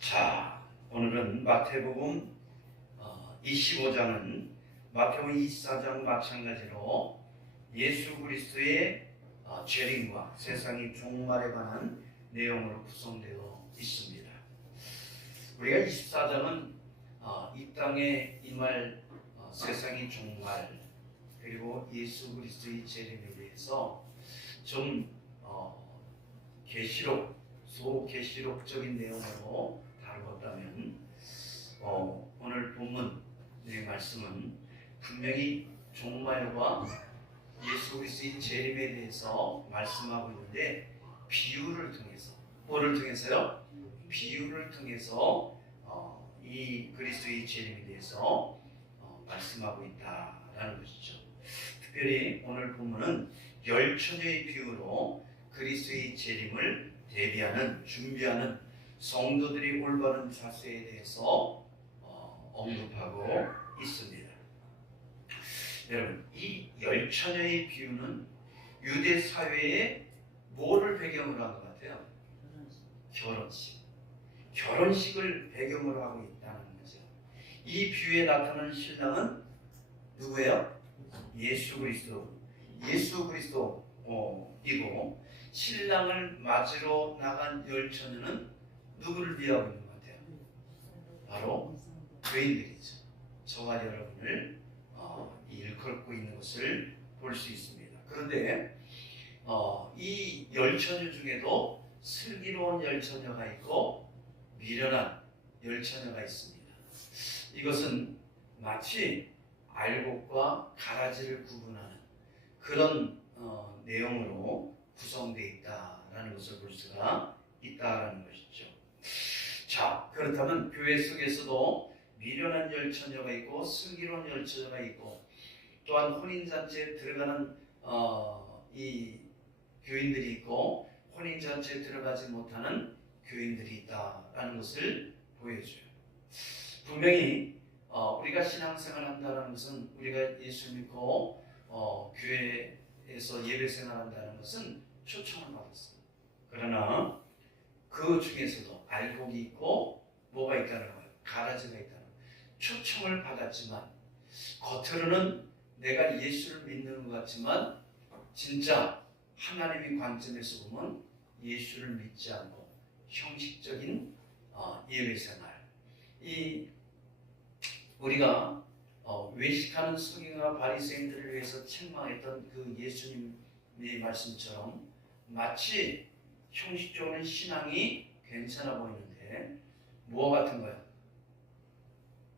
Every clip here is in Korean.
자, 오늘은 마태복음 25장은 마태복음 24장 마찬가지로 예수 그리스도의 재림과 세상의 종말에 관한 내용으로 구성되어 있습니다. 우리가 24장은 이 땅에 임할 세상의 종말 그리고 예수 그리스도의 재림에 대해서 좀 소계시록적인 내용으로 다루었다면 오늘 본문의 말씀은 분명히 종말과 예수 그리스도의 재림에 대해서 말씀하고 있는데 비유를 통해서 뭐를 통해서요? 비유를 통해서 이 그리스도의 재림에 대해서 말씀하고 있다라는 것이죠. 특별히 오늘 본문은 열처녀의 비유로 그리스도의 재림을 대비하는 준비하는 성도들이 올바른 자세에 대해서 언급하고 있습니다. 여러분, 이 열처녀의 비유는 유대 사회에 뭐를 배경으로 한 것 같아요? 결혼식을 배경으로 하고 있다는 거죠. 이 비유에 나타나는 신랑은 누구예요? 예수 그리스도이고 신랑을 맞으러 나간 열처녀는 누구를 비하고 있는 것 같아요? 바로 교인들이죠. 저와 여러분을 일컬고 있는 것을 볼 수 있습니다. 그런데 이 열처녀 중에도 슬기로운 열처녀가 있고 미련한 열처녀가 있습니다. 이것은 마치 알곡과 가라지를 구분하는 그런 내용으로 구성되어 있다라는 것을 볼 수가 있다라는 것이죠. 자, 그렇다면 교회 속에서도 미련한 열처녀가 있고 슬기로운 열처녀가 있고 또한 혼인잔치에 들어가는 이 교인들이 있고 혼인잔치에 들어가지 못하는 교인들이 있다라는 것을 보여줘요. 분명히 우리가 신앙생활 한다는 것은 우리가 예수 믿고 교회에서 예배생활 한다는 것은 초청을 받았습니다. 그러나 그 중에서도 알곡이 있고 뭐가 있다는 거예요? 가라지가 있다는 거예요. 초청을 받았지만 겉으로는 내가 예수를 믿는 것 같지만 진짜 하나님의 관점에서 보면 예수를 믿지 않고 형식적인 예배생활, 우리가 외식하는 서기관과 바리새인들을 위해서 책망했던 그 예수님의 말씀처럼 마치 형식적인 신앙이 괜찮아 보이는데 무엇 같은 거야?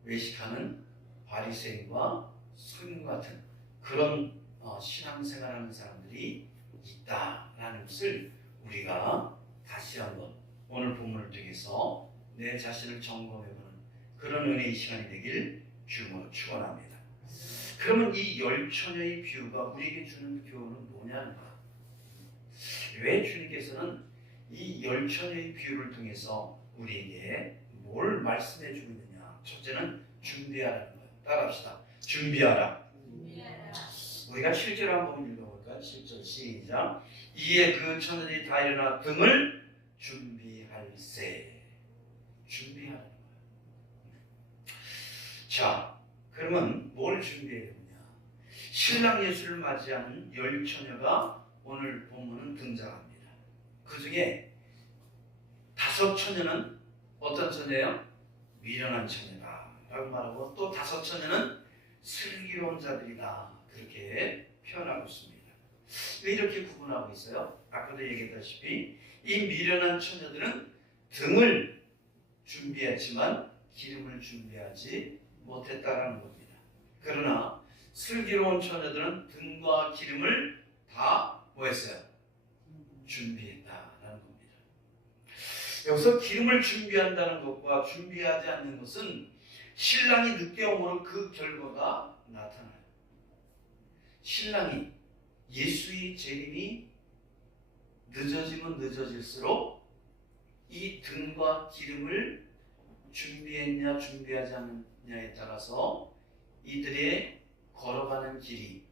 외식하는 바리새인과 서기관 같은 그런 신앙생활하는 사람들이 있다라는 것을 우리가 다시 한번 오늘 본문을 통해서 내 자신을 점검해보는 그런 은혜의 시간이 되길 축원합니다. 그러면 이 열처녀의 비유가 우리에게 주는 교훈은 뭐냐는 거야. 왜 주님께서는 이 열처녀의 비유를 통해서 우리에게 뭘 말씀해 주고 있느냐. 첫째는 준비하라는 거예요. 따라합시다. 준비하라. 우리가 7절 한번 읽어볼까요? 7절 시작. 이에 그 처녀들이 다 일어나 등을 준비할세. 준비하라는 거예요. 자, 그러면 뭘 준비해야 되느냐? 신랑 예수를 맞이하는 열처녀가 오늘 본문은 등장합니다. 그 중에 5처녀는 어떤 처녀예요? 미련한 처녀다 라고 말하고 또 5처녀는 슬기로운 자들이다 그렇게 표현하고 있습니다. 왜 이렇게 구분하고 있어요? 아까도 얘기했다시피 이 미련한 처녀들은 등을 준비했지만 기름을 준비하지 못했다라는 겁니다. 그러나 슬기로운 처녀들은 등과 기름을 다 뭐했어요? 준비했다라는 겁니다. 여기서 기름을 준비한다는 것과 준비하지 않는 것은 신랑이 늦게 오므로 그 결과가 나타나요. 신랑이 예수의 재림이 늦어지면 늦어질수록 이 등과 기름을 준비했냐 준비하지 않느냐에 따라서 이들의 걸어가는 길이,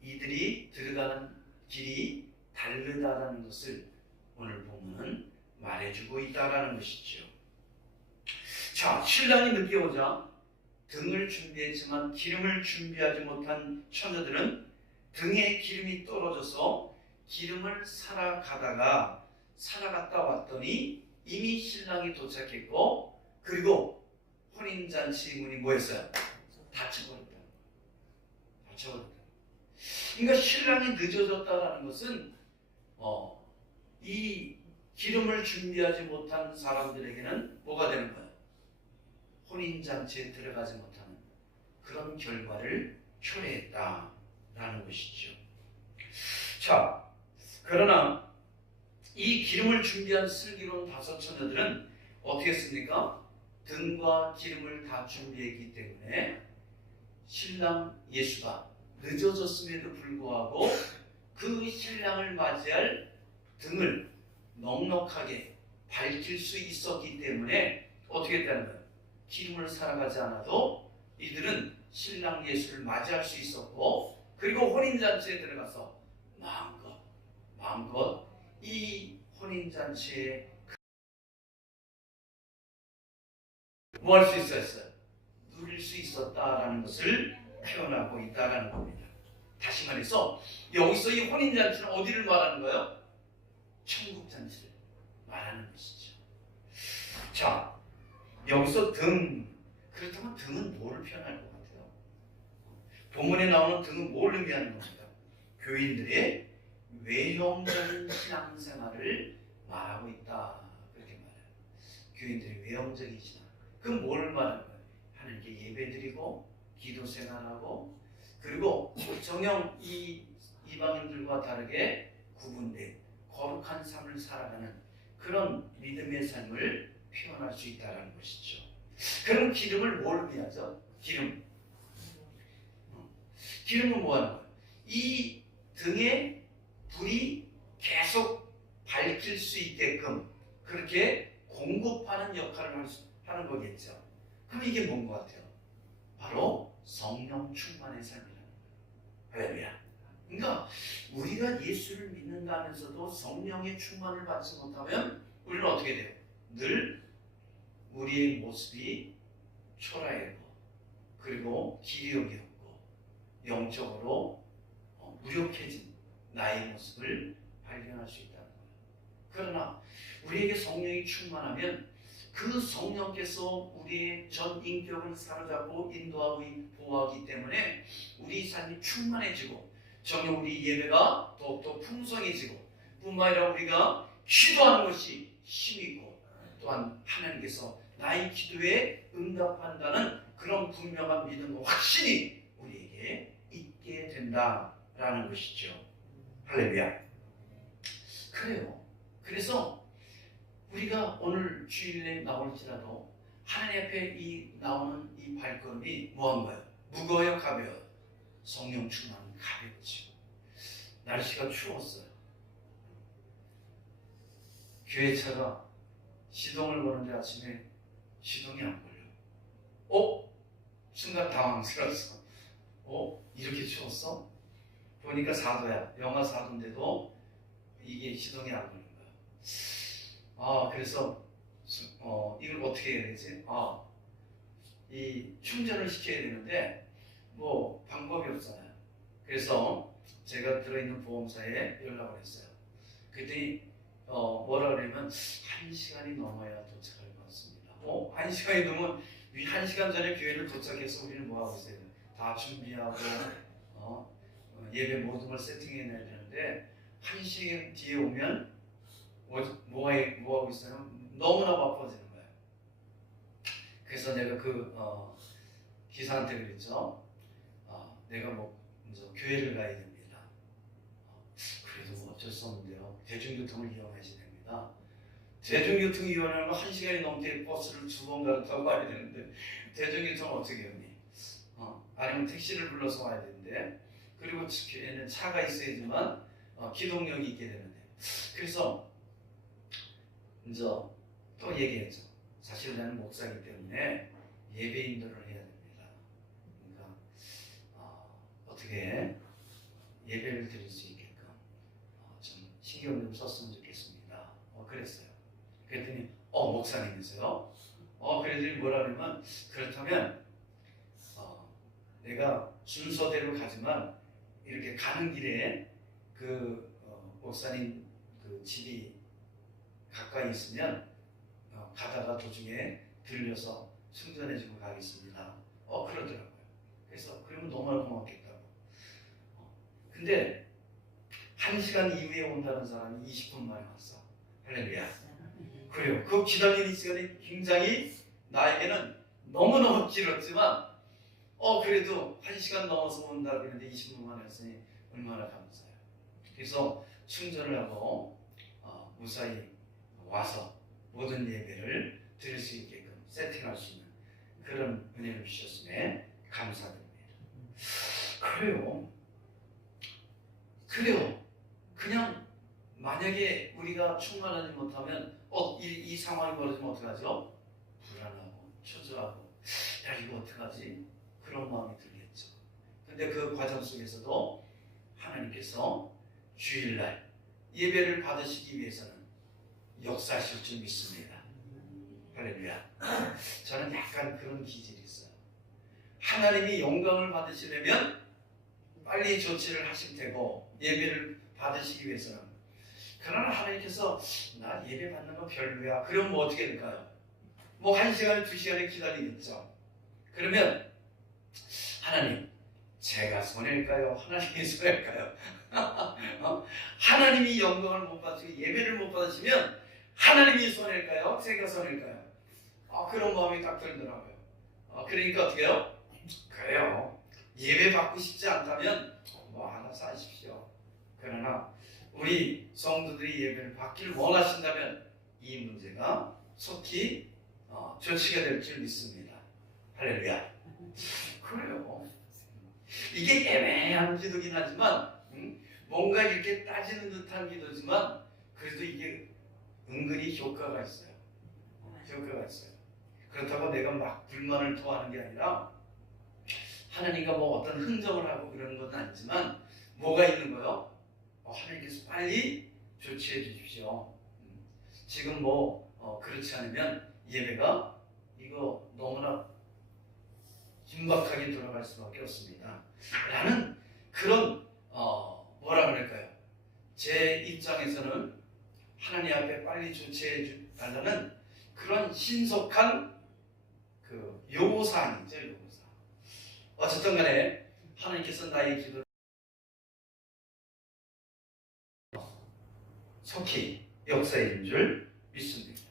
이들이 들어가는 길이 다르다라는 것을 오늘 보면은 말해주고 있다라는 것이죠. 자, 신랑이 늦게 오자 등을 준비했지만 기름을 준비하지 못한 처녀들은 등에 기름이 떨어져서 기름을 사러 갔다 왔더니 이미 신랑이 도착했고, 그리고 혼인잔치 문이 뭐였어요? 닫혀버렸다. 그러니까 신랑이 늦어졌다라는 것은 이 기름을 준비하지 못한 사람들에게는 뭐가 되는 거예요? 혼인잔치에 들어가지 못하는 그런 결과를 초래했다라는 것이죠. 자, 그러나 이 기름을 준비한 슬기로운 다섯 처녀들은 어떻게 했습니까? 등과 기름을 다 준비했기 때문에 신랑 예수가 늦어졌음에도 불구하고 그 신랑을 맞이할 등을 넉넉하게 밝힐 수 있었기 때문에 어떻게 했다는 거예요? 기름을 사러 가지 않아도 이들은 신랑 예수를 맞이할 수 있었고, 그리고 혼인잔치에 들어가서 마음껏 이 혼인잔치에 뭐 할 수 있었어요? 누릴 수 있었다라는 것을 표현하고 있다라는 겁니다. 다시 말해서 여기서 이 혼인잔치는 어디를 말하는 거예요? 천국잔치를 말하는 것이죠. 자, 여기서 그렇다면 등은 뭐를 표현할 것 같아요? 본문에 나오는 등은 뭘 의미하는 겁니까? 교인들의 외형적인 신앙생활을 말하고 있다, 그렇게 말해요. 교인들의 외형적인 신앙. 그럼 뭘 말하는 거예요? 하나님께 예배드리고 기도생활하고, 그리고 정녕 이방인들과 다르게 구분된 거룩한 삶을 살아가는 그런 믿음의 삶을 표현할 수 있다는 것이죠. 그럼 기름을 뭘 의미하죠? 기름은 뭐 하는 거예요? 이 등에 불이 계속 밝힐 수 있게끔 그렇게 공급하는 역할을 하는 거겠죠. 그럼 이게 뭔 것 같아요? 바로 성령 충만의 삶이라는 거예요. 할렐루야. 그러니까 우리가 예수를 믿는다면서도 성령의 충만을 받지 못하면 우리는 어떻게 돼요? 늘 우리의 모습이 초라해고, 그리고 기력이 없고 영적으로 무력해진 나의 모습을 발견할 수 있다는 거예요. 그러나 우리에게 성령이 충만하면 그 성령께서 우리의 전 인격을 사로잡고 인도하고 보호하기 때문에 우리 삶이 충만해지고, 정녕 우리 예배가 더욱더 풍성해지고, 뿐만 아니라 우리가 기도하는 것이 힘있고, 또한 하나님께서 나의 기도에 응답한다는 그런 분명한 믿음과 확신이 우리에게 있게 된다라는 것이죠. 할렐루야. 그래요. 그래서 우리가 오늘 주일에 나올지라도 하나님 앞에 나오는 이 발걸음이 뭐한 거예요? 무거워요, 가벼워요? 성령 충만은 가볍지. 날씨가 추웠어요. 교회 차가 시동을 거는데 아침에 시동이 안 걸려. 순간 당황스러웠어. 이렇게 추웠어? 보니까 4도야. 영하 4도인데도 이게 시동이 안 걸린 거야. 그래서 이걸 어떻게 해야 되지? 이 충전을 시켜야 되는데 뭐 방법이 없잖아요. 그래서 제가 들어있는 보험사에 연락을 했어요. 그랬더니 뭐라 그러냐면 1시간이 넘어야 도착할 것 같습니다. 1시간이 넘으면 1시간 전에 교회를 도착해서 우리는 뭐 하고 있어요? 다 준비하고 예배 모든 걸 세팅해내야 되는데 1시간 뒤에 오면 뭐 하고 있어요? 너무나 바빠지는 거예요. 그래서 내가 기사한테 그랬죠. 내가 먼저 교회를 가야 됩니다. 그래도 뭐 어쩔 수 없는데요. 대중교통을 이용하셔야 됩니다. 대중교통 이용하면 1시간이 넘게 버스를 2번 갈아타고 와야 되는데 대중교통은 어떻게 하니? 아니면 택시를 불러서 와야 되는데, 그리고 교회는 차가 있어야지만 기동력이 있게 되는데, 그래서 이제 또 얘기했죠. 사실 나는 목사이기 때문에 예배 인도를 해야 됩니다. 그러니까 어떻게 예배를 드릴 수 있게끔 좀 신경 좀 썼으면 좋겠습니다. 그랬어요. 그랬더니 목사님이세요? 그래서 뭐라 그러면, 그렇다면 내가 순서대로 가지만 이렇게 가는 길에 목사님 그 집이 가까이 있으면 가다가 도중에 들려서 충전해주고 가겠습니다. 그러더라고요. 그래서 그러면 너무나 고맙겠다고. 근데 1시간 이후에 온다는 사람이 20분 만에 왔어. 할렐루야. 그래요. 그 기다리는 시간이 굉장히 나에게는 너무너무 길었지만 그래도 1시간 넘어서 온다 그랬는데 20분 만에 왔으니 얼마나 감사해요. 그래서 충전을 하고 무사히 와서 모든 예배를 드릴 수 있게끔 세팅할 수 있는 그런 은혜를 주셨음에 감사드립니다. 그래요. 그냥 만약에 우리가 충만하지 못하면 이 상황이 벌어지면 어떡하죠? 불안하고 초조하고 이거 어떡하지? 그런 마음이 들겠죠. 근데 그 과정 속에서도 하나님께서 주일날 예배를 받으시기 위해서는 역사하실 줄 믿습니다. 할렐루야. 저는 약간 그런 기질이 있어요. 하나님이 영광을 받으시려면 빨리 조치를 하실 테고 예배를 받으시기 위해서는, 그러나 하나님께서 나 예배 받는 거 별로야. 그럼 뭐 어떻게 될까요? 1시간, 2시간을 기다리겠죠. 그러면 하나님, 제가 손해일까요? 하나님이 손해일까요? 하나님이 영광을 못 받으시고 예배를 못 받으시면 하나님이 손해일까요? 제가 손해일까요? 그런 마음이 딱 들더라고요. 그러니까 어떻게 해요? 그래요. 예배 받고 싶지 않다면 알아서 하십시오. 그러나 우리 성도들이 예배를 받기를 원하신다면 이 문제가 속히 조치가 될 줄 믿습니다. 할렐루야. 그래요. 이게 애매한 기도긴 하지만 뭔가 이렇게 따지는 듯한 기도지만 그래도 이게 은근히 효과가 있어요. 효과가 있어요. 그렇다고 내가 막 불만을 토하는 게 아니라 하나님과 어떤 흥정을 하고 그러는 건 아니지만 뭐가 있는 거요? 하나님께서 빨리 조치해 주십시오. 지금 그렇지 않으면 예배가 이거 너무나 긴박하게 돌아갈 수밖에 없습니다. 라는 그런 뭐라 그럴까요? 제 입장에서는 하나님 앞에 빨리 조치해 달라는 그런 신속한 그 요구사항이죠. 요구사항. 어쨌든 간에 하나님께서 나의 기도를 속히 역사해 줄 줄 믿습니다.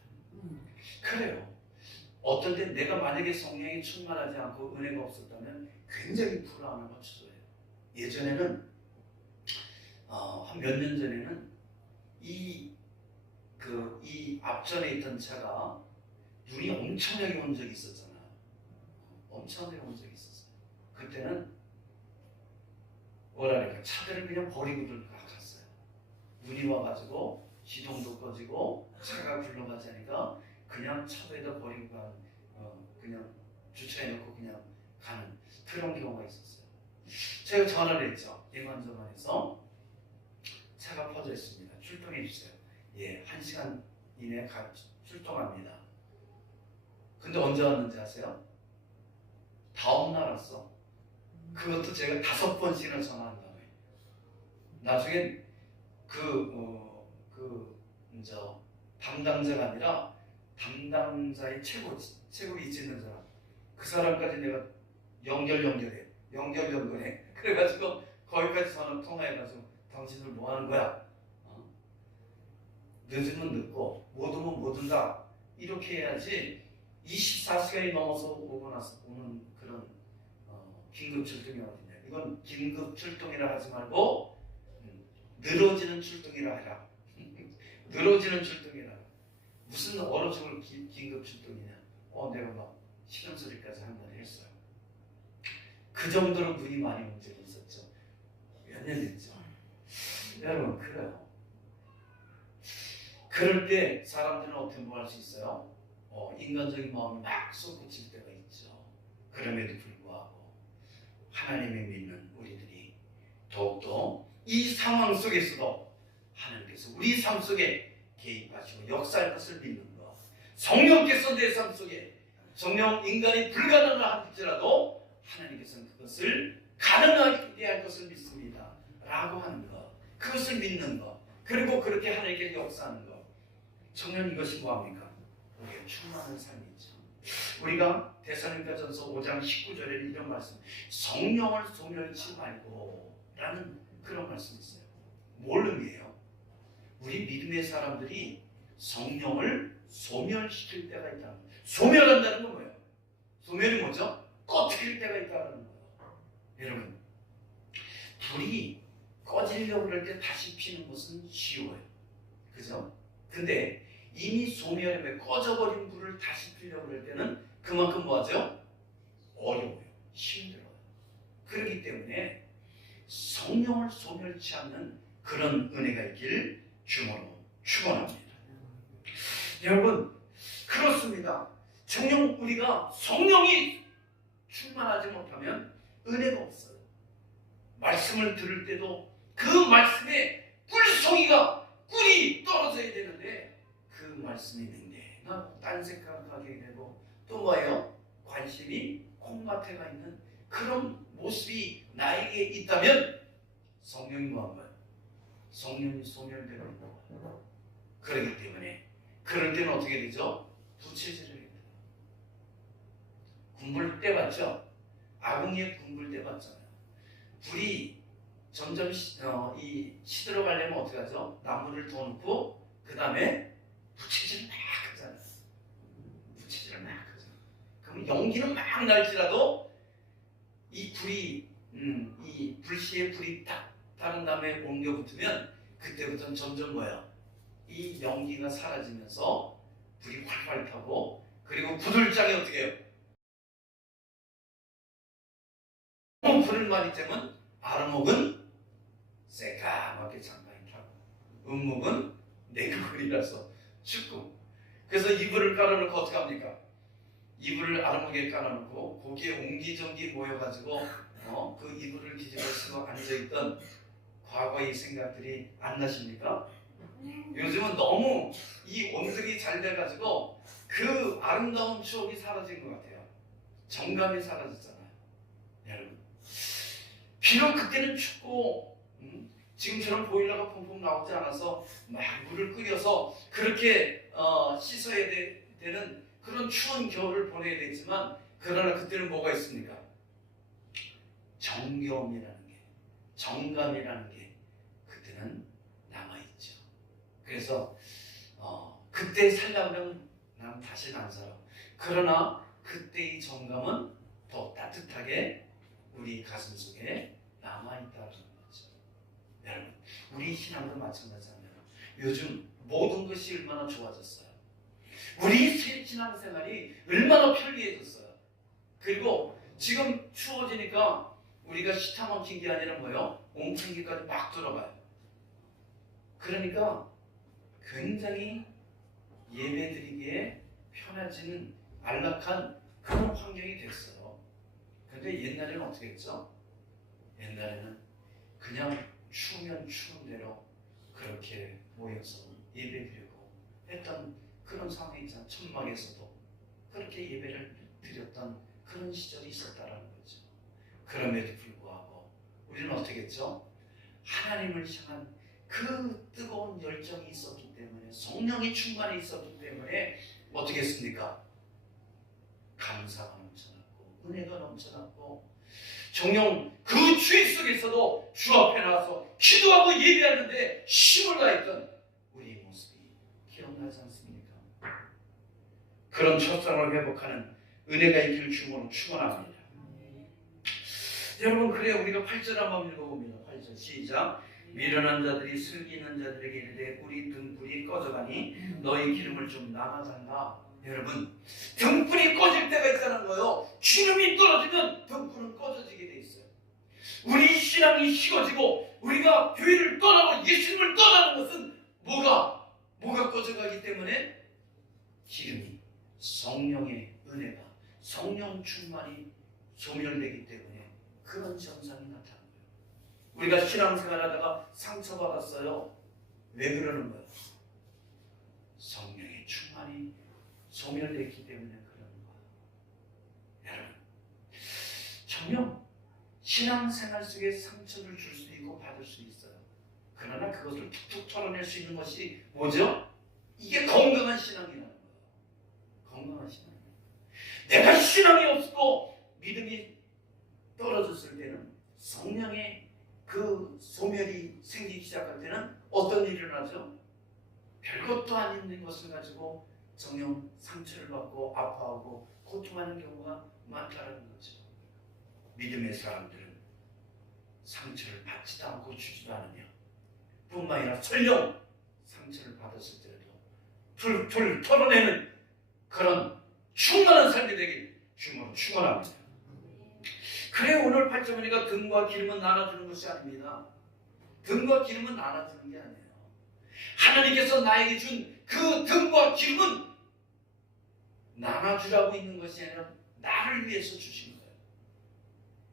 그래요. 어떤 때 내가 만약에 성령이 충만하지 않고 은혜가 없었다면 굉장히 불안하고 초조해요. 예전에는 한 몇 년 전에는 이 앞전에 있던 차가 눈이 엄청나게 온 적이 있었잖아요. 엄청나게 온 적이 있었어요. 그때는 뭐랄까 차들을 그냥 버리고 갔어요. 눈이 와가지고 시동도 꺼지고 차가 굴러가지 않으니까 그냥 차도에다 버리고 그냥 주차해놓고 그냥 가는 그런 경우가 있었어요. 제가 전화를 했죠. 대만저만에서 차가 퍼져 있습니다. 출동해 주세요. 1시간 이내에 출동합니다. 근데 언제 왔는지 아세요? 다음날 왔어. 그것도 제가 5번씩이나 전화한 다음에 나중엔 담당자가 아니라 담당자의 최고 위치에 있는 사람, 그 사람까지 내가 연결해. 그래가지고 거기까지 전화 통화해가지고 당신들 뭐 하는 거야? 늦으면 늦고 못 오면 못 온다. 이렇게 해야지 24시간이 넘어서 오는 그런 긴급 출동이 어디냐. 이건 긴급 출동이라 하지 말고 늘어지는 출동이라 해라. 늘어지는 출동이라. 무슨 어느 쪽을 긴급 출동이냐. 내가 막 싫은 소리까지 한번 했어요. 그 정도로 눈이 많이 온 적이 있었죠. 몇 년 됐죠. 여러분, 그래요. 그럴 때 사람들은 어떻게 뭐 할 수 있어요? 인간적인 마음이 막 솟구칠 때가 있죠. 그럼에도 불구하고 하나님을 믿는 우리들이 더욱더 이 상황 속에서도 하나님께서 우리 삶 속에 개입하시고 역사할 것을 믿는 것, 성령께서 내 삶 속에 정령 인간이 불가능을 할지라도 하나님께서는 그것을 가능하게 할 것을 믿습니다 라고 하는 것, 그것을 믿는 것, 그리고 그렇게 하나님께 역사하는 것, 정녕 이것이 뭐합니까? 우리의 충만한 삶이죠. 우리가 데살로니가전서 5장 19절에 이런 말씀, 성령을 소멸치 말고 라는 그런 말씀이 있어요. 뭘 의미해요? 우리 믿음의 사람들이 성령을 소멸시킬 때가 있다는 거예요. 소멸한다는 건 뭐예요? 소멸이 뭐죠? 꺼뜨릴 때가 있다는 거예요. 여러분, 불이 꺼지려고 그럴 때 다시 피는 것은 쉬워요. 그죠? 근데 이미 소멸에 꺼져버린 불을 다시 피려고 그럴 때는 그만큼 뭐하죠? 어려워요. 힘들어요. 그렇기 때문에 성령을 소멸치 않는 그런 은혜가 있길 주님으로 축원합니다. 여러분, 그렇습니다. 정녕 우리가 성령이 충만하지 못하면 은혜가 없어요. 말씀을 들을 때도 그 말씀에 꿀이 떨어져야 되는데 그 말씀이 냉랭하고 딴 생각하게 되고 또 뭐예요? 관심이 콩밭에 가 있는 그런 모습이 나에게 있다면 성령이 뭐한 거예요? 성령이 소멸되고 있는 거예요. 그렇기 때문에 그럴 때는 어떻게 되죠? 부채질을 해야 돼요. 군불 때 봤죠? 아궁이에 군불 때 봤잖아요. 불이 점점 시들어 가려면 어떻게 하죠? 나무를 더 넣고 그 다음에 부채질을 막 하잖아요. 부채질을 막 하잖아요. 그럼 연기는 막 날지라도 이 불이 이 불씨에 불이 딱 다른 다음에 옮겨 붙으면 그때부터는 점점 뭐야? 이 연기가 사라지면서 불이 활활 타고 그리고 구들장이 어떻게 해요? 불을 많이 쬐면 아르목은 새까맣게 장관이 타고 음목은 내그물이라서 죽고 그래서 이불을 깔아놓고 어떻게 합니까? 이불을 아르목에 깔아놓고 거기에 옹기종기 모여가지고 그 이불을 뒤집어 쓰고 앉아있던 과거의 생각들이 안 나십니까? 요즘은 너무 이 온석이 잘 돼가지고 그 아름다운 추억이 사라진 것 같아요. 정감이 사라졌잖아요. 여러분, 비록 그때는 춥고 지금처럼 보일러가 펑펑 나오지 않아서 막 물을 끓여서 그렇게 씻어야 되는 그런 추운 겨울을 보내야 되지만 그러나 그때는 뭐가 있습니까? 정겨움이라는 게, 정감이라는 게 그때는 남아있죠. 그래서 그때 살려면 난 다시는 안 살아. 그러나 그때의 정감은 더 따뜻하게 우리 가슴 속에 남아있다는 거죠. 여러분, 우리 신앙도 마찬가지잖아요. 요즘 모든 것이 얼마나 좋아졌어요. 우리 신앙생활이 얼마나 편리해졌어요. 그리고 지금 추워지니까 우리가 시타 막힌 게 아니라 뭐예요? 온풍기까지 막 들어가요. 그러니까 굉장히 예배드리기에 편해지는 안락한 그런 환경이 됐어요. 근데 옛날에는 어떻게 했죠? 옛날에는 그냥 추우면 추운 대로 그렇게 모여서 예배드리고 했던 그런 상황이 있잖아요. 천막에서도 그렇게 예배를 드렸던 그런 시절이 있었다는 거죠. 그럼에도 불구하고 우리는 어떻게 했죠? 하나님을 향한 그 뜨거운 열정이 있었기 때문에 성령이 충만히 있었기 때문에 어떻게 했습니까? 감사가 넘쳐났고 은혜가 넘쳐났고 정녕 그 주의 속에서도 주 앞에 나와서 기도하고 예배하는데 힘을 다했던 우리의 모습이 기억나지 않습니까? 그런 첫사랑을 회복하는 은혜가 있기를 주님으로 축원합니다. 여러분, 그래 우리가 8절 한번 읽어봅니다. 8절 시작. 미련한 자들이 슬기는 자들에게 이르되 우리 등불이 꺼져가니 너희 기름을 좀 나눠달라. 여러분, 등불이 꺼질 때가 있다는 거예요. 기름이 떨어지면 등불은 꺼져지게 돼 있어요. 우리 신앙이 식어지고 우리가 교회를 떠나고 예수님을 떠나는 것은 뭐가 꺼져가기 때문에 기름이 성령의 은혜가 성령 충만이 소멸되기 때문에 그런 현상이 나타나는 거예요. 우리가 신앙생활하다가 상처받았어요. 왜 그러는 거예요? 성령의 충만이 소멸됐기 때문에 그런 거야. 여러분, 정녕 신앙생활 속에 상처를 줄 수도 있고 받을 수도 있어요. 그러나 그것을 툭툭 털어낼 수 있는 것이 뭐죠? 이게 건강한 신앙이라는 거예요. 건강한 신앙. 내가 신앙이 없고 믿음이 떨어졌을 때는 성령의 그 소멸이 생기기 시작할 때는 어떤 일이 일어나죠? 별것도 아닌 것을 가지고 정녕 상처를 받고 아파하고 고통하는 경우가 많다는 거죠. 믿음의 사람들은 상처를 받지도 않고 주지도 않으며 뿐만 아니라 설령 상처를 받았을 때라도 풀풀 털어내는 그런 충만한 삶이 되길 주님으로 축원합니다. 그래 오늘 8절보니까 등과 기름은 나눠주는 것이 아닙니다. 등과 기름은 나눠주는 게 아니에요. 하나님께서 나에게 준 그 등과 기름은 나눠주라고 있는 것이 아니라 나를 위해서 주신 거예요.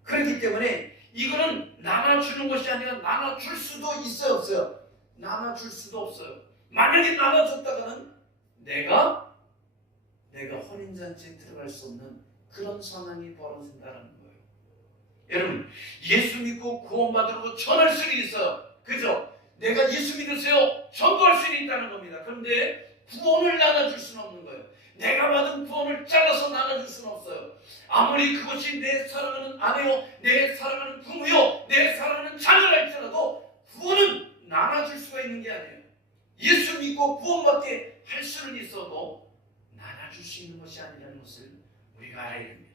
그렇기 때문에 이거는 나눠주는 것이 아니라 나눠줄 수도 있어요, 없어요? 나눠줄 수도 없어요. 만약에 나눠줬다가는 내가 혼인잔치에 들어갈 수 없는 그런 상황이 벌어진다는 거예요. 여러분, 예수 믿고 구원받으려고 전할 수는 있어요. 그죠? 내가 예수 믿으세요. 전도할 수는 있다는 겁니다. 그런데 구원을 나눠줄 수는 없는 거예요. 내가 받은 구원을 잘라서 나눠줄 수는 없어요. 아무리 그것이 내 사랑하는 아내요, 내 사랑하는 부모요, 내 사랑하는 자녀라 할지라도 구원은 나눠줄 수가 있는 게 아니에요. 예수 믿고 구원받게 할 수는 있어도 나눠줄 수 있는 것이 아니라는 것을 우리가 알아야 됩니다.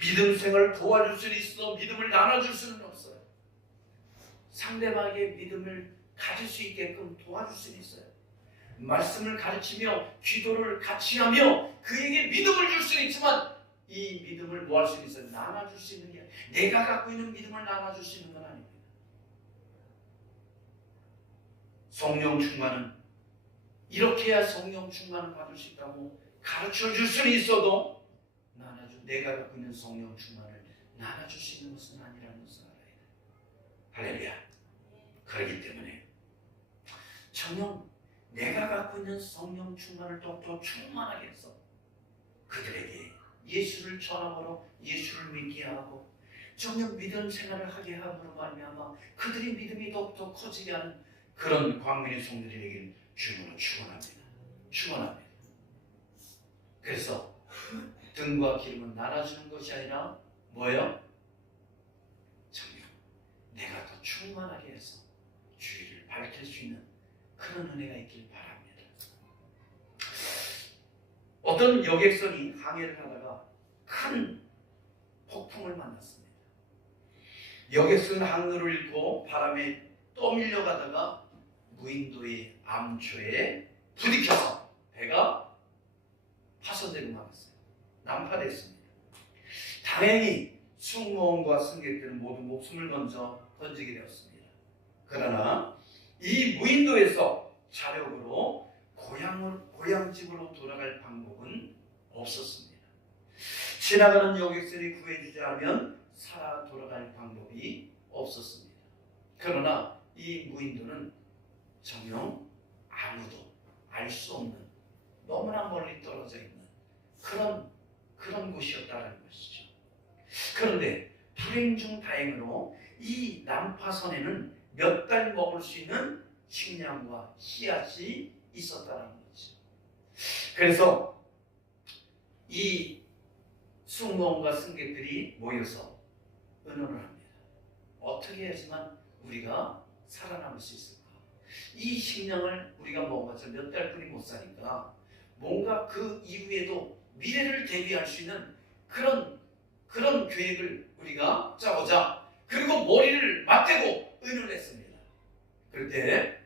믿음 생활을 도와줄 수는 있어도 믿음을 나눠줄 수는 없어요. 상대방에게 믿음을 가질 수 있게끔 도와줄 수는 있어요. 말씀을 가르치며 기도를 같이 하며 그에게 믿음을 줄 수는 있지만 이 믿음을 뭐 할 수는 있어요? 나눠줄 수 있는 게 아니에요. 내가 갖고 있는 믿음을 나눠줄 수 있는 건 아닙니다. 성령 충만은 이렇게 해야 성령 충만을 받을 수 있다고 가르쳐 줄 수는 있어도 내가 갖고 있는 성령 충만을 나눠줄 수 있는 것은 아니라는 것을 알아야 돼요. 할렐루야. 그렇기 때문에 정녕 내가 갖고 있는 성령 충만을 더 충만하게 해서 그들에게 예수를 전하므로 예수를 믿게 하고 정녕 믿음 생활을 하게 함으로 말미암아 그들의 믿음이 더욱더 커지게 하는 그런 광민의 성들이 되길 주님으로 축원합니다. 축원합니다. 그래서 등과 기름은 나눠주는 것이 아니라 뭐예요? 정녕 내가 더 충만하게 해서 주의를 밝힐 수 있는 그런 은혜가 있길 바랍니다. 어떤 여객선이 항해를 하다가 큰 폭풍을 만났습니다. 여객선 항로를 잃고 바람에 떠밀려가다가 무인도의 암초에 부딪혀서 배가 파손되고 말았어요. 난파됐습니다. 다행히 승무원과 승객들은 모두 목숨을 건지게 되었습니다. 그러나 이 무인도에서 자력으로 고향집으로 돌아갈 방법은 없었습니다. 지나가는 여객선이 구해주지 않으면 살아 돌아갈 방법이 없었습니다. 그러나 이 무인도는 정녕 아무도 알 수 없는 너무나 멀리 떨어져 있는 그런 곳이었다는 것이죠. 그런데 불행 중 다행으로 이 난파선에는 몇 달 먹을 수 있는 식량과 씨앗이 있었다는 거죠. 그래서 이 승무원과 승객들이 모여서 의논을 합니다. 어떻게 해야지만 우리가 살아남을 수 있을까? 이 식량을 우리가 먹어봤자 몇 달뿐이 못 사니까 뭔가 그 이후에도 미래를 대비할 수 있는 그런 계획을 우리가 짜보자. 그리고 머리를 맞대고 의논을 했습니다. 그럴 때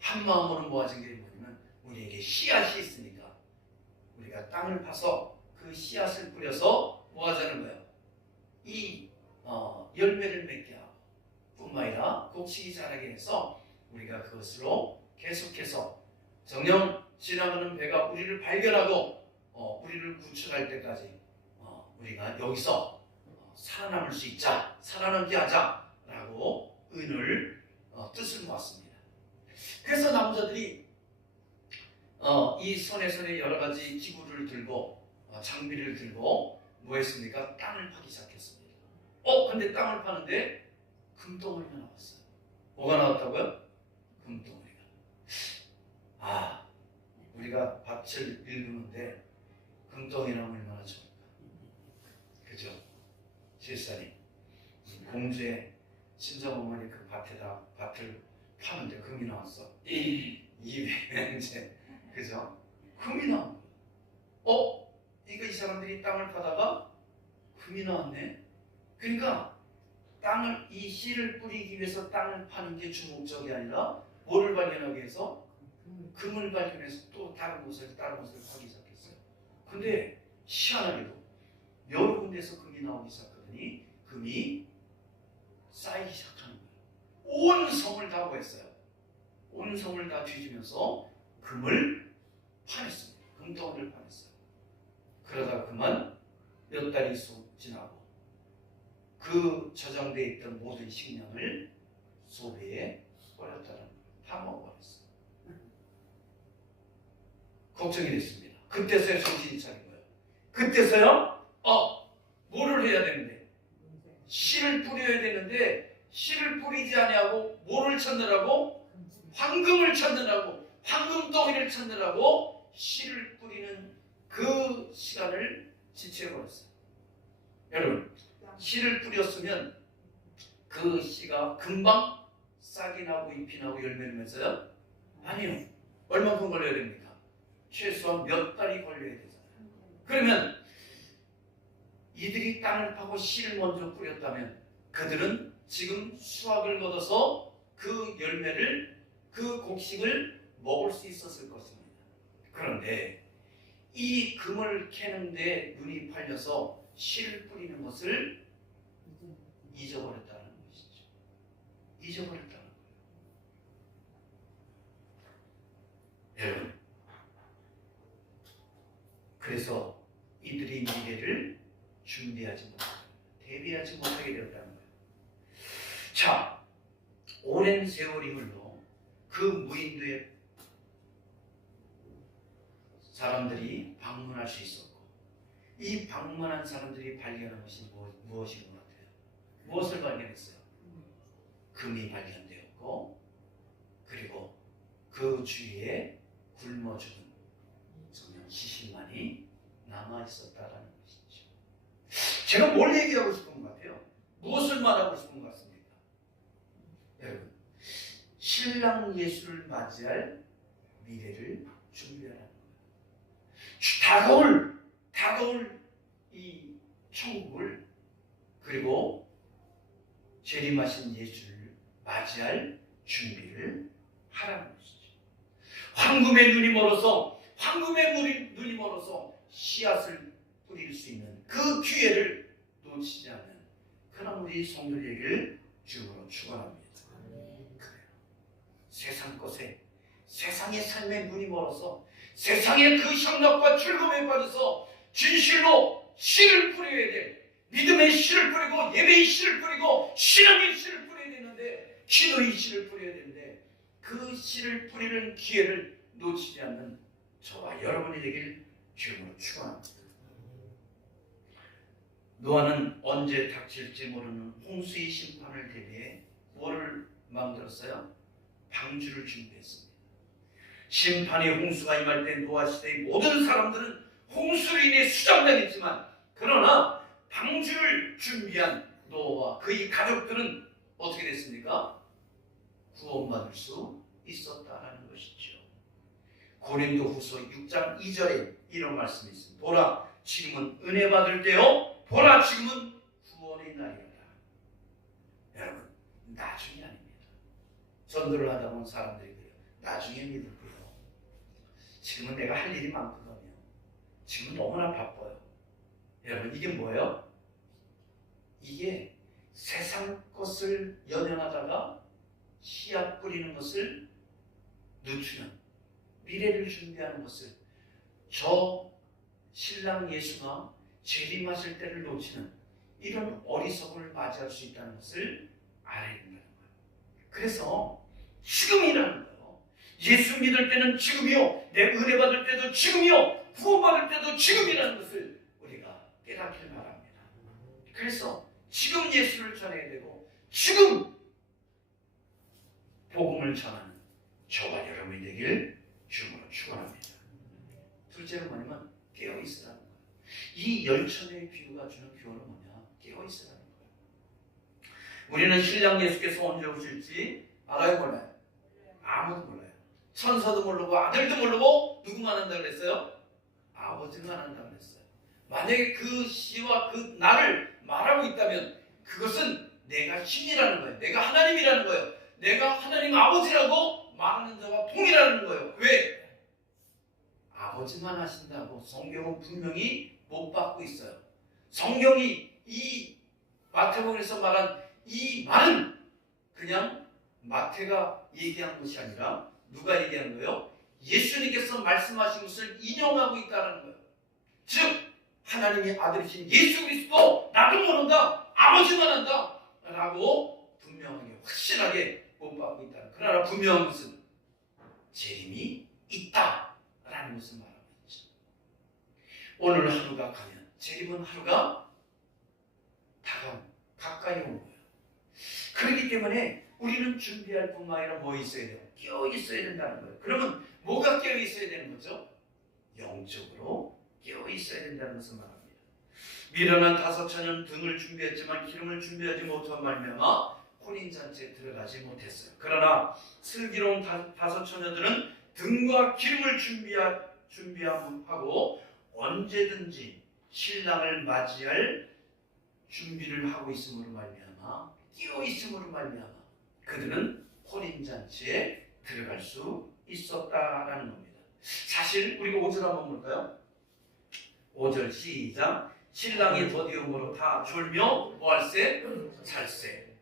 한마음으로 모아진 게 뭐냐면 우리에게 씨앗이 있으니까 우리가 땅을 파서 그 씨앗을 뿌려서 뭐 하자는 거예요? 이 열매를 맺게 하고 뿐만 아니라 곡식이 자라게 해서 우리가 그것으로 계속해서 정녕 지나가는 배가 우리를 발견하고 우리를 구출할 때까지 우리가 여기서 살아남을 수 있자, 살아남게 하자라고 뜻을 모았습니다. 그래서 남자들이 이 손에 여러 가지 기구를 들고 장비를 들고 뭐 했습니까? 땅을 파기 시작했습니다. 근데 땅을 파는데 금덩어리가 나왔어요. 뭐가 나왔다고요? 금덩어리가. 우리가 밭을 읽는데 금덩이 나면 얼마나 좋을까? 그죠? 실사님, 공주의 친정어머니 그 밭을 파는데 금이 나왔어. 200년째. 그죠? 금이 나온 거야. 이거 이 사람들이 땅을 파다가 금이 나왔네? 그러니까 이 씨를 뿌리기 위해서 땅을 파는 게 주목적이 아니라 뭐를 발견하기 위해서? 금을 발견해서 또 다른 곳을 파기 시작했어요. 근데 희한하게도 여러 군데에서 금이 나오기 시작하더니 금이 쌓이기 시작하는 거예요. 온 성을 다 구했어요. 온 성을 다 뒤지면서 금을 파냈습니다. 금덩어리를 파냈어요. 그러다가 그만 몇 달이 지나고 그 저장되어 있던 모든 식량을 소비에 버렸다는 거예요. 다 먹어버렸어요. 걱정이 됐습니다. 그때서야 정신이 차린 거예요. 그때서야 뭐를 해야 되는데 씨를 뿌려야 되는데 씨를 뿌리지 아니하고 뭐를 찾느라고? 황금을 찾느라고, 황금덩이를 찾느라고 씨를 뿌리는 그 시간을 지체해버렸어요. 여러분, 씨를 뿌렸으면 그 씨가 금방 싹이 나고 잎이 나고 열매를 맺어요? 아니요. 얼마큼 걸려야 됩니까? 최소한 몇 달이 걸려야 되잖아요. 그러면 이들이 땅을 파고 씨를 먼저 뿌렸다면 그들은 지금 수확을 거둬서 그 열매를, 그 곡식을 먹을 수 있었을 것입니다. 그런데 이 금을 캐는데 눈이 팔려서 씨를 뿌리는 것을 잊어버렸다는 것이죠. 잊어버렸다는 거예요. 여러분, 그래서 이들이 미래를 준비하지 못하고 대비하지 못하게 되었다는 거예요. 자, 오랜 세월이 흘러 그 무인도에 사람들이 방문할 수 있었고, 이 방문한 사람들이 발견한 것이 무엇인 것 같아요? 무엇을 발견했어요? 금이 발견되었고, 그리고 그 주위에 굶어 죽은 시신만이 남아있었다라는 것이죠. 제가 뭘 얘기하고 싶은 것 같아요? 무엇을 말하고 싶은 것 같습니까? 여러분, 신랑 예수를 맞이할 미래를 준비하라는 거예요. 다가올 이 천국을, 그리고 재림하신 예수를 맞이할 준비를 하라는 것이죠. 황금의 눈이 멀어서 씨앗을 뿌릴 수 있는 그 기회를 놓치지 않는 그런 우리 성도에게 주로 축원합니다. 그래요. 세상 것에, 세상의 삶의 눈이 멀어서 세상의 그 향락과 즐거움에 빠져서 진실로 씨를 뿌려야 돼. 믿음의 씨를 뿌리고 예배의 씨를 뿌리고 신앙의 씨를 뿌려야 되는데, 기도의 씨를 뿌려야 되는데, 그 씨를 뿌리는 기회를 놓치지 않는 저와 여러분이 되길 주님으로 축원합니다. 노아는 언제 닥칠지 모르는 홍수의 심판을 대비해 뭐를 만들었어요? 방주를 준비했습니다. 심판의 홍수가 임할 때 노아 시대의 모든 사람들은 홍수로 인해 수장당했지만, 그러나 방주를 준비한 노아와 그의 가족들은 어떻게 됐습니까? 구원받을 수 있었다라는 것이죠. 고린도후서 6장 2절에 이런 말씀이 있습니다. 보라, 지금은 은혜 받을 때요, 보라, 지금은 구원의 날이다. 여러분, 나중이 아닙니다. 전도를 하다 보면 사람들이 그래요. 나중에 믿을 거예요. 지금은 내가 할 일이 많거든요. 지금 너무나 바빠요. 여러분, 이게 뭐예요? 이게 세상 것을 연연하다가 씨앗 뿌리는 것을 늦추는, 미래를 준비하는 것을, 저 신랑 예수가 재림하실 때를 놓치는 이런 어리석음을 맞이할 수 있다는 것을 알아야 된다는 거예요. 그래서 지금이라는 거예요. 예수 믿을 때는 지금이요, 내 은혜 받을 때도 지금이요, 구원받을 때도 지금이라는 것을 우리가 깨닫길 바랍니다. 그래서 지금 예수를 전해야 되고 지금 복음을 전하는 저와 여러분이 되길 주님으로 축원합니다. 둘째로 뭐냐면 깨어있으라는 거예요. 이 열천의 비유가 주는 교훈은 뭐냐? 깨어있으라는 거예요. 우리는 신랑 예수께서 언제 오실지 알아요, 몰라요? 아무도 몰라요. 천사도 모르고 아들도 모르고 누구만 한다고 그랬어요? 아버지만 한다고 그랬어요. 만약에 그 시와 그 날을 말하고 있다면 그것은 내가 신이라는 거예요. 내가 하나님이라는 거예요. 내가 하나님 아버지라고 말하는 자와 동일하는 거예요. 왜? 아버지만 하신다고 성경은 분명히 못 받고 있어요. 성경이 이 마태복음에서 말한 이 말은 그냥 마태가 얘기한 것이 아니라 누가 얘기한 거예요? 예수님께서 말씀하신 것을 인용하고 있다는 거예요. 즉 하나님의 아들이신 예수 그리스도 나도 모른다, 아버지만 한다 라고 분명하게 확실하게 못 받고 있다. 그러나 분명한 것은 재림이 있다라는 것을 말하고 있죠. 오늘 하루가 가면 재림은 하루가 가까이 온 거예요. 그렇기 때문에 우리는 준비할 뿐만 아니라 뭐 있어야 돼요? 깨어 있어야 된다는 거예요. 그러면 뭐가 깨어 있어야 되는 거죠? 영적으로 깨어 있어야 된다는 것을 말합니다. 미련한 다섯 처녀는 등을 준비했지만 기름을 준비하지 못한 말미암아 혼인잔치에 들어가지 못했어요. 그러나 슬기로운 다섯 처녀들은 등과 기름을 준비하고 언제든지 신랑을 맞이할 준비를 하고 있음으로 말미암아 끼어 있음으로 말미암아 그들은 혼인잔치에 들어갈 수 있었다라는 겁니다. 사실 우리가 5절 한번 볼까요? 5절 시작. 신랑이 더디움으로 다 졸며 뭐할세? 잘세.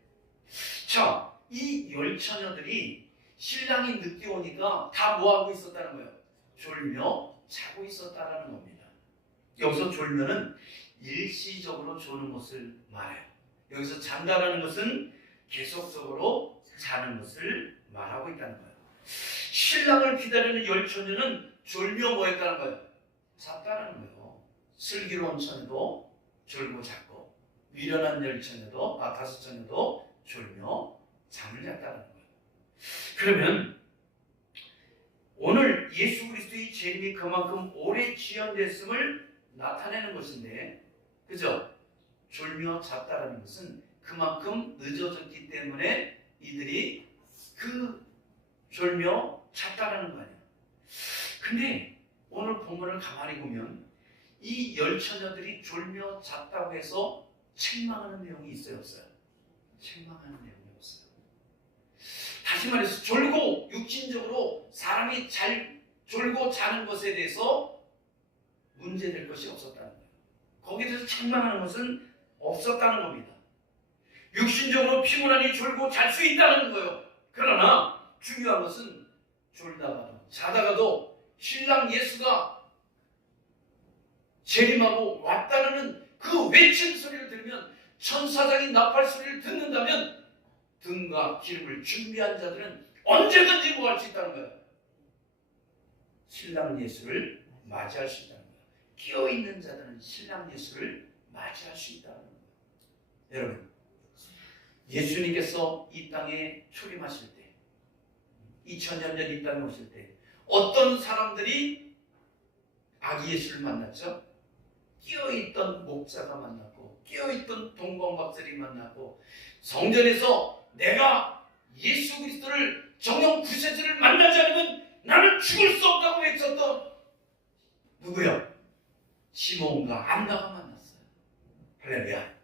자, 이 열처녀들이 신랑이 늦게 오니까 다 뭐하고 있었다는 거예요? 졸며 자고 있었다라는 겁니다. 여기서 졸면은 일시적으로 조는 것을 말해요. 여기서 잔다라는 것은 계속적으로 자는 것을 말하고 있다는 거예요. 신랑을 기다리는 열처녀는 졸며 뭐 했다는 거예요? 잤다는 거예요. 슬기로운 처녀도 졸고 잤고 미련한 열처녀도 다섯 처녀도 졸며 잠을 잤다는 거예요. 그러면 오늘 예수 그리스도의 재림이 그만큼 오래 지연됐음을 나타내는 것인데, 그죠? 졸며 잤다라는 것은 그만큼 늦어졌기 때문에 이들이 그 졸며 잤다라는 거 아니에요. 근데 오늘 본문을 가만히 보면 이 열처녀들이 졸며 잤다고 해서 책망하는 내용이 있어요, 없어요? 책망하는 내용이 없어요. 다시 말해서 졸고 육신적으로 사람이 잘 졸고 자는 것에 대해서 문제될 것이 없었다는 거예요. 거기에 대해서 책망하는 것은 없었다는 겁니다. 육신적으로 피곤하니 졸고 잘 수 있다는 거예요. 그러나 중요한 것은 졸다가도 자다가도 신랑 예수가 재림하고 왔다는 그 외침 소리를 들으면, 천사장이 나팔 소리를 듣는다면 등과 기름을 준비한 자들은 언제든지 뭐 할 수 있다는 거예요? 신랑 예수를 맞이할 수 있다는 거예요. 끼어있는 자들은 신랑 예수를 맞이할 수 있다는 거예요. 여러분, 예수님께서 이 땅에 초림하실 때, 2000년 전 이 땅에 오실 때 어떤 사람들이 아기 예수를 만났죠? 끼어있던 목자가 만났고 끼어있던 동방박사들이 만났고 성전에서 내가 예수 그리스도를 정령 구세주를 만나지 않으면 나는 죽을 수 없다고 외쳤던 누구요? 시몬과 안나가 만났어요. 할렐루야.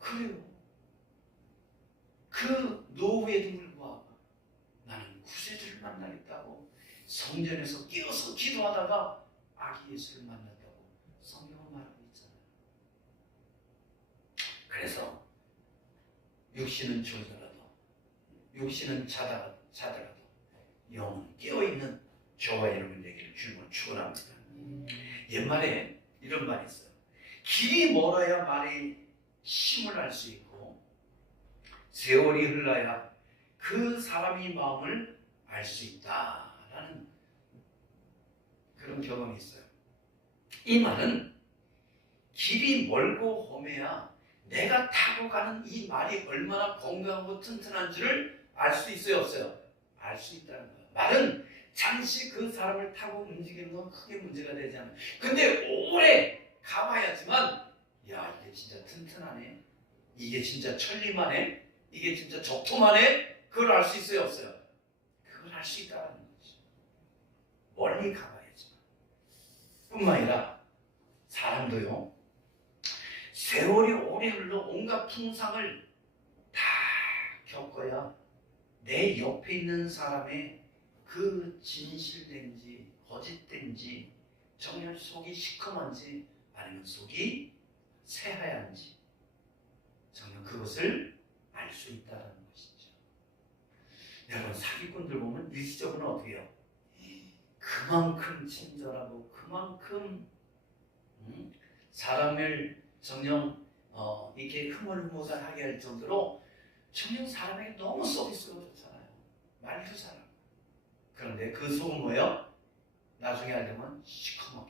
그래요. 그 노후에도 불구하고 나는 구세주를 만나겠다고 성전에서 끼어서 기도하다가 아기 예수를 만났다고 성경은 말하고 있잖아요. 그래서 육신은 졸더라도, 육신은 자더라도 영은 깨어있는 저와 여러분 되기를 주님으로 축원합니다. 옛말에 이런 말이 있어요. 길이 멀어야 말에 힘을 알 수 있고 세월이 흘러야 그 사람의 마음을 알 수 있다라는 그런 경험이 있어요. 이 말은 길이 멀고 험해야 내가 타고 가는 이 말이 얼마나 건강하고 튼튼한지를 알 수 있어요, 없어요? 알 수 있다는 거예요. 말은 잠시 그 사람을 타고 움직이는 건 크게 문제가 되지 않아요. 근데 오래 가봐야지만 야, 이게 진짜 튼튼하네, 이게 진짜 천리만해, 이게 진짜 적토만해, 그걸 알 수 있어요, 없어요? 그걸 알 수 있다는 거죠. 멀리 가봐야지만. 뿐만 아니라 사람도요, 세월이 오래 흘러 온갖 풍상을 다 겪어야 내 옆에 있는 사람의 그 진실된지 거짓된지, 정말 속이 시커먼지 아니면 속이 새하얀지 정말 그것을 알 수 있다는 것이죠. 여러분, 사기꾼들 보면 일시적으로는 어떻게 해요? 그만큼 친절하고 그만큼 사람을 정녕 이렇게 흐물흐물하게 할 정도로 정녕 사람에게 너무 서비스가 좋잖아요. 말도 잘하고. 그런데 그 속은 뭐예요? 나중에 알려면 시커먼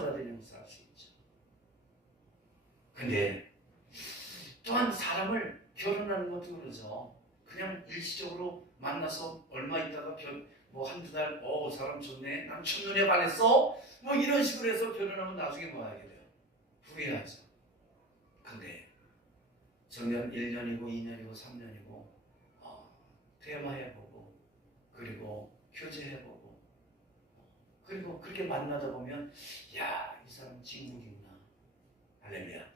자들이 용서할 수 있죠. 근데 또한 사람을 결혼하는 것도 그러죠. 그냥 일시적으로 만나서 얼마 있다가 뭐 한두 달, 사람 좋네, 난 첫눈에 반했어, 뭐 이런 식으로 해서 결혼하면 나중에 뭐 하게 돼요? 후회하죠. 근데 정년 1년이고 2년이고 3년이고 대화해보고 그리고 교제해보고 그리고 그렇게 만나다 보면 야, 이 사람 진국이구나. 할렐루야.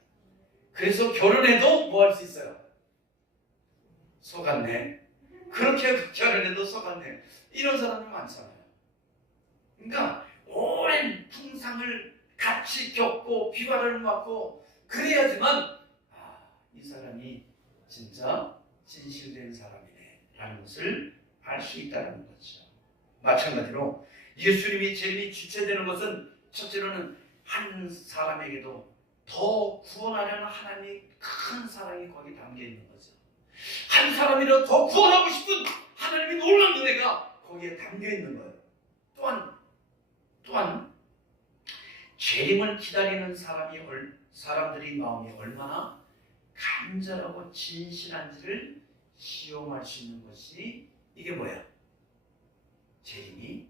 그래서 결혼해도 뭐 할 수 있어요? 속았네. 그렇게 결혼해도 속았네. 이런 사람들 많잖아요. 그러니까 오랜 풍상을 같이 겪고 비바람을 맞고 그래야지만 이 사람이 진짜 진실된 사람이네 라는 것을 알 수 있다는 거죠. 마찬가지로 예수님이 재림이 주체되는 것은 첫째로는 한 사람에게도 더 구원하려는 하나님의 큰 사랑이 거기 담겨 있는 거죠. 한 사람이라도 더 구원하고 싶은 하나님의 놀라운 은혜가 거기에 담겨 있는 거예요. 또한 재림을 기다리는 사람들의 마음이 얼마나 간절하고 진실한지를 시험할 수 있는 것이 이게 뭐야? 재림이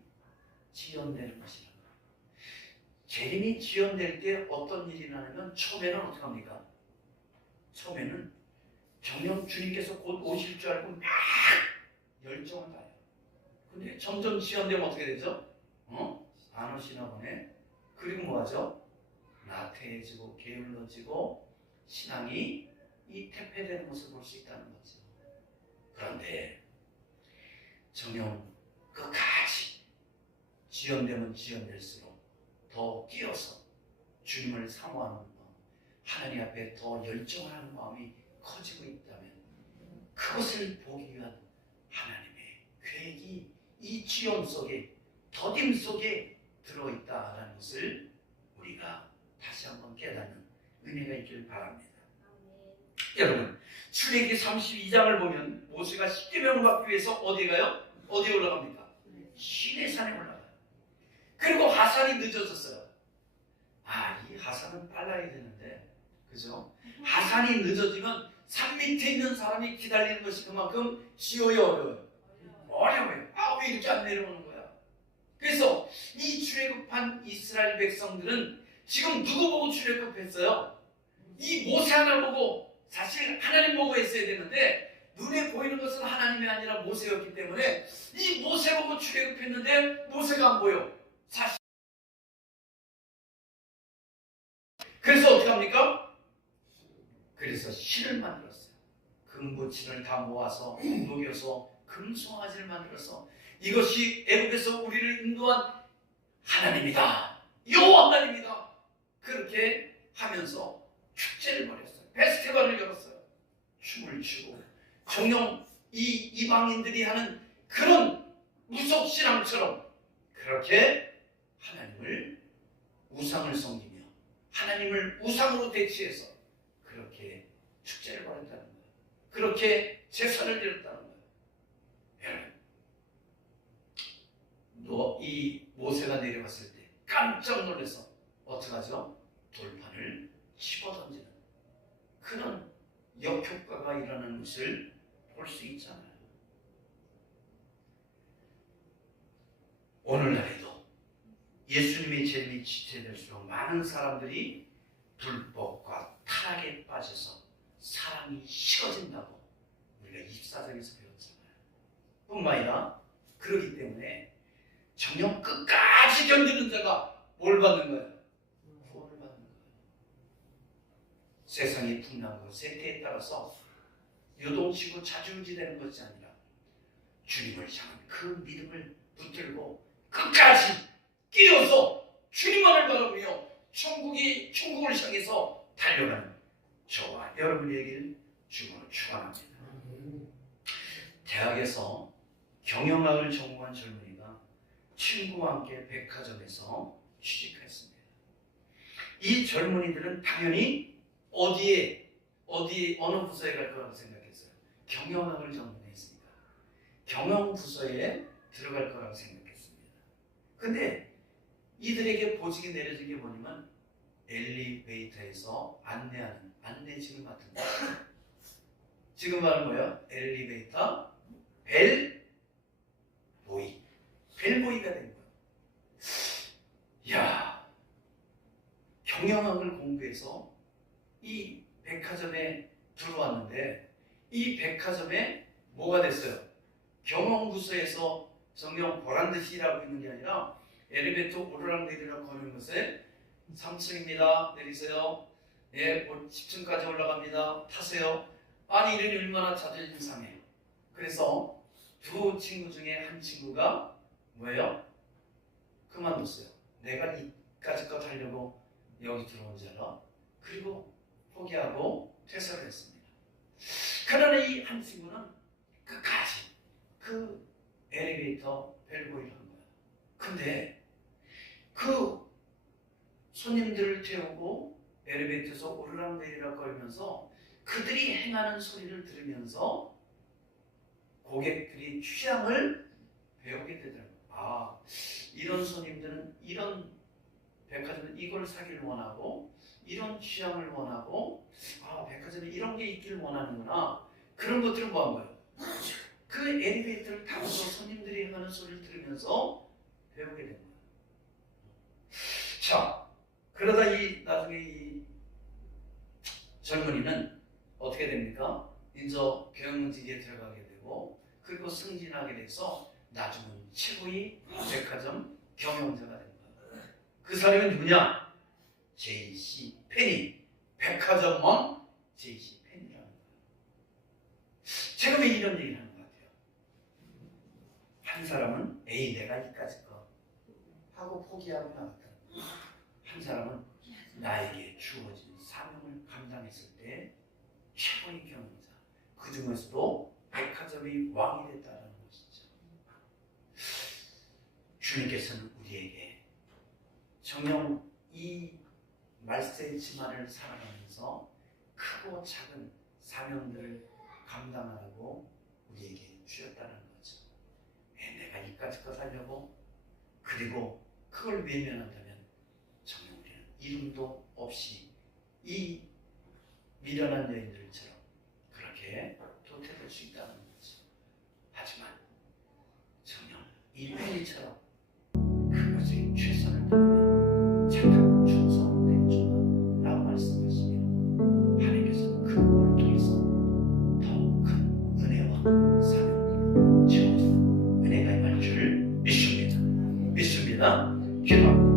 지연되는 것이라는 거예요. 재림이 지연될 때 어떤 일이 나냐면 처음에는 어떻게 합니까? 처음에는 정녕 주님께서 곧 오실 줄 알고 막 열정을 가요. 근데 점점 지연되면 어떻게 되죠? 안 오시나 보네. 그리고 뭐하죠? 나태해지고 게을러지고 신앙이 이 퇴폐되는 것을 볼 수 있다는 거죠. 그런데 정녕 끝까지 지연되면 지연될수록 더 끼어서 주님을 사모하는 마음, 하나님 앞에 더 열정하는 마음이 커지고 있다면 그것을 보기 위한 하나님의 계획이 이 지연 속에, 더딤 속에 들어있다라는 것을 우리가 다시 한번 깨닫는 은혜가 있기를 바랍니다. 여러분, 출애굽기 32장을 보면 모세가 십계명을 받기 위해서 어디에 가요? 어디에 올라갑니까? 시내산에 올라가요. 그리고 하산이 늦어졌어요. 이 하산은 빨라야 되는데, 그죠? 하산이 늦어지면 산 밑에 있는 사람이 기다리는 것이 그만큼 쉬워요, 어려워요? 어려워요. 왜 이렇게 안 내려오는 거야? 그래서 이 출애굽한 이스라엘 백성들은 지금 누구 보고 출애굽했어요? 이 모세 하나 보고, 사실 하나님 보고 했어야 되는데 눈에 보이는 것은 하나님이 아니라 모세였기 때문에 이 모세 보고 출애굽했는데 모세가 안 보여. 사실 그래서 어떻게 합니까? 그래서 실을 만들었어요. 금붙이를 다 모아서 녹여서 금송아지를 만들어서 이것이 애국에서 우리를 인도한 하나님이다, 여호와 하나님이다, 그렇게 하면서 축제를 벌였어요. 페스티벌을 열었어요. 춤을 추고 정녕 이 이방인들이 하는 그런 무속신앙처럼 그렇게 하나님을 우상을 섬기며 하나님을 우상으로 대치해서 그렇게 축제를 벌였다는 거예요. 그렇게 제사를 드렸다는 거예요. 여러분, 이 모세가 내려갔을 때 깜짝 놀라서 어떡하죠? 돌판을 집어던지는 그런 역효과가 일어나는 것을 볼 수 있잖아요. 오늘날에도 예수님의 재림이 지체될수록 많은 사람들이 불법과 타락에 빠져서 사랑이 식어진다고 우리가 입사적에서 배웠잖아요. 뿐만 아니라 그렇기 때문에 정녕 끝까지 견디는 자가 뭘 받는 거예요? 구원을 받는 거예요. 세상의 풍랑과 세태에 따라서 요동치고 자주우지되는 것이 아니라 주님을 향한 그 믿음을 붙들고 끝까지 뛰어서 주님만을 바라보며 천국을 향해서 달려가는 저와 여러분에게는 주님을 축원합니다. 대학에서 경영학을 전공한 젊은이가 친구와 함께 백화점에서 취직했습니다. 이 젊은이들은 당연히 어느 부서에 갈 거라고 생각했어요? 경영학을 전공했습니다. 경영 부서에 들어갈 거라고 생각했습니다. 근데 이들에게 보직이 내려진 게 뭐냐면 엘리베이터에서 안내하는 안내직을 맡은 거예요. 지금 말은 뭐예요? 엘리베이터 벨보이가 된 거예요. 야, 경영학을 공부해서 이 백화점에 들어왔는데 이 백화점에 뭐가 됐어요? 경영부서에서 정녕 보란듯이 일하고 있는 게 아니라 엘리베이터 오르락내리락 거는 것에 3층입니다. 내리세요. 예, 10층까지 올라갑니다. 타세요. 아니 이러니 얼마나 자존심 상해요. 그래서 두 친구 중에 한 친구가 뭐예요? 그만뒀어요. 내가 이까지 것 하려고 여기 들어온 줄 알아? 그리고 포기하고 퇴사를 했습니다. 그러나 이 한 친구는 끝까지 그 엘리베이터 벨보이를 한 거야. 근데 그 손님들을 태우고 엘리베이터에서 오르락내리락 거리면서 그들이 행하는 소리를 들으면서 고객들이 취향을 배우게 되더라고요. 아, 이런 손님들은 이런 백화점은 이걸 사기를 원하고 이런 취향을 원하고 아, 백화점에 이런 게 있기를 원하는구나. 그런 것들을 뭐 한 거예요? 그 엘리베이터를 타고서 손님들이 하는 소리를 들으면서 배우게 된 거예요. 자, 그러다 나중에 이 젊은이는 어떻게 됩니까? 이제 경영직에 들어가게 되고 그리고 승진하게 돼서 나중은 최고의 백화점 경영자가 된 거예요. 그 사람은 누구냐? J.C. 페니, 백화점왕 J.C. 페니라는 거예요. 제가 왜 이런 얘기를 하는 것 같아요? 한 사람은 에이 내가 이까짓 거 하고 포기하고 나갔다. 한 사람은 나에게 주어진 사명을 감당했을 때 최고의 경영자, 그 중에서도 백화점의 왕이 됐다는 것이죠. 주님께서는 우리에게 정녕 이 말세의 치마를 살아가면서 크고 작은 사명들을 감당하라고 우리에게 주셨다는 거죠. 왜 내가 이까짓 것 하려고? 그리고 그걸 외면한다면 정녕 우리는 이름도 없이 이 미련한 여인들처럼 그렇게 도태될 수 있다는 거죠. 하지만 정녕 이 페니처럼 그것에 최선을 다하면 착하고 충성된 주가 라고 말씀하시며 하나님께서는 그 걸 통해서 더 큰 은혜와 사명들을 채워주는 은혜가 임할 줄 믿습니다. 기도합니다.